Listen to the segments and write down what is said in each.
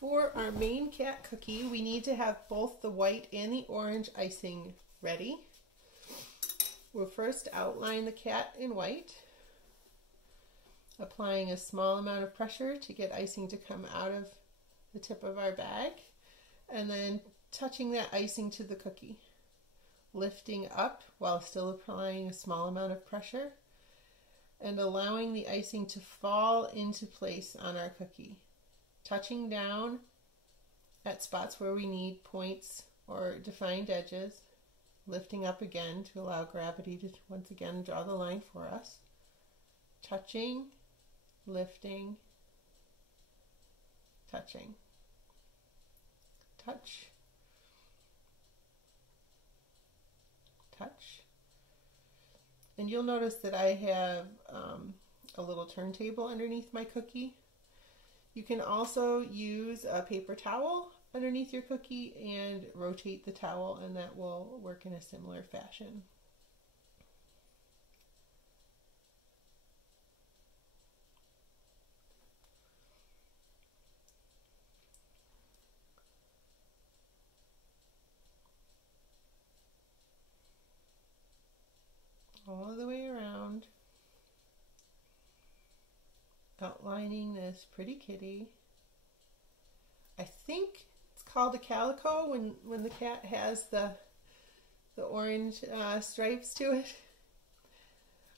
For our main cat cookie, we need to have both the white and the orange icing ready. We'll first outline the cat in white, applying a small amount of pressure to get icing to come out of the tip of our bag, and then touching that icing to the cookie, lifting up while still applying a small amount of pressure, and allowing the icing to fall into place on our cookie, touching down at spots where we need points or defined edges, lifting up again to allow gravity to once again draw the line for us, touching, lifting, touching, touch, touch. And you'll notice that I have a little turntable underneath my cookie. You can also use a paper towel underneath your cookie and rotate the towel, and that will work in a similar fashion. All the way around, outlining this pretty kitty. I think it's called a calico when the cat has the orange stripes to it.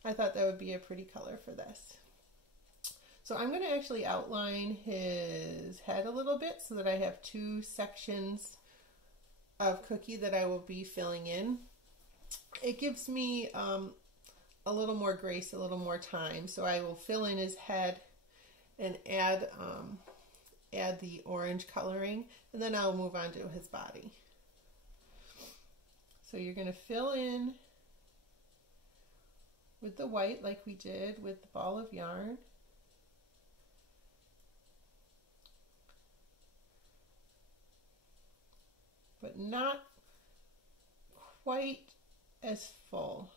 I thought that would be a pretty color for this. So I'm going to actually outline his head a little bit so that I have two sections of cookie that I will be filling in. It gives me a little more grace, a little more time. So I will fill in his head and add the orange coloring, and then I'll move on to his body. So you're going to fill in with the white like we did with the ball of yarn. But not quite as full.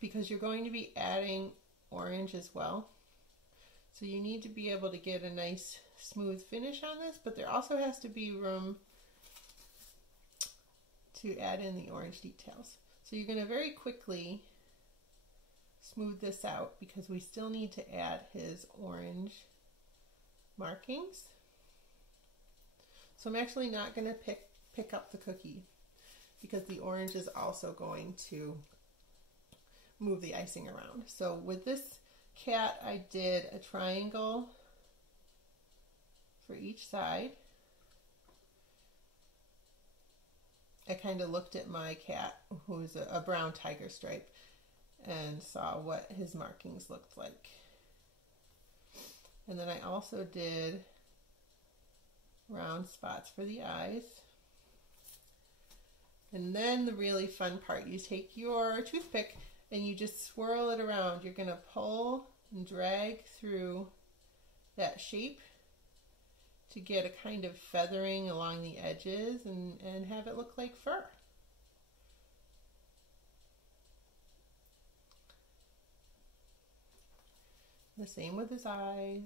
Because you're going to be adding orange as well. So you need to be able to get a nice smooth finish on this, but there also has to be room to add in the orange details. So you're going to very quickly smooth this out because we still need to add his orange markings. So I'm actually not going to pick up the cookie because the orange is also going to move the icing around. So with this cat, I did a triangle for each side. I kind of looked at my cat, who's a brown tiger stripe, and saw what his markings looked like. And then I also did round spots for the eyes. And then the really fun part, you take your toothpick and you just swirl it around. You're going to pull and drag through that shape to get a kind of feathering along the edges and have it look like fur. The same with his eyes.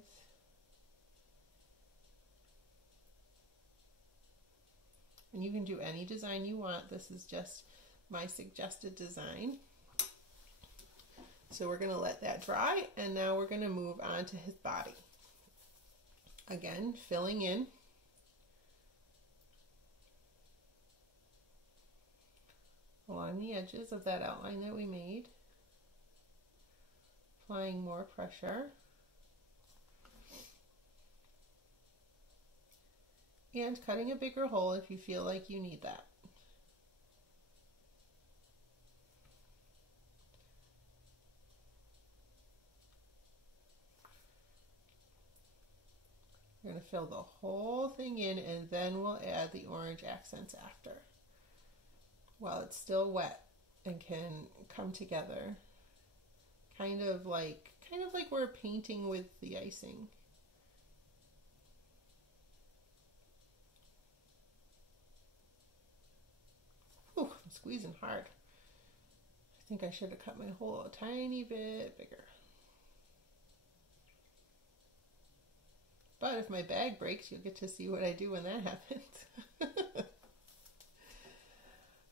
And you can do any design you want. This is just my suggested design. So we're going to let that dry, and now we're going to move on to his body. Again, filling in. Along the edges of that outline that we made. Applying more pressure. And cutting a bigger hole if you feel like you need that. We're going to fill the whole thing in, and then we'll add the orange accents after, while it's still wet and can come together, kind of like we're painting with the icing. Ooh, I'm squeezing hard. I think I should have cut my hole a tiny bit bigger. but if my bag breaks, you'll get to see what I do when that happens.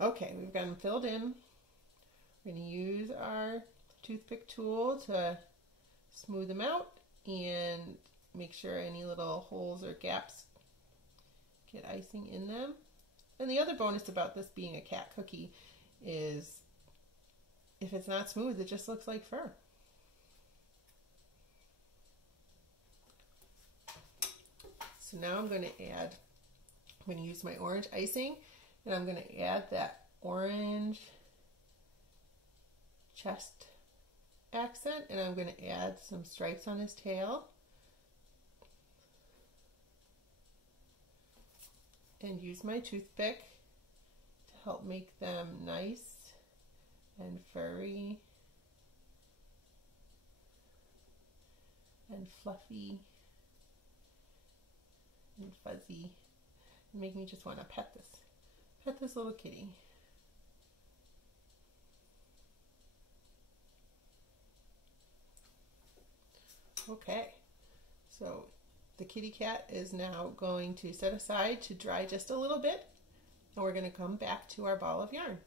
Okay, we've got them filled in. We're going to use our toothpick tool to smooth them out and make sure any little holes or gaps get icing in them. And the other bonus about this being a cat cookie is if it's not smooth, it just looks like fur. So now I'm going to use my orange icing, and I'm going to add that orange chest accent, and I'm going to add some stripes on his tail. And use my toothpick to help make them nice and furry and fluffy and fuzzy, and make me just want to pet this little kitty. Okay, so the kitty cat is now going to set aside to dry just a little bit, and we're going to come back to our ball of yarn.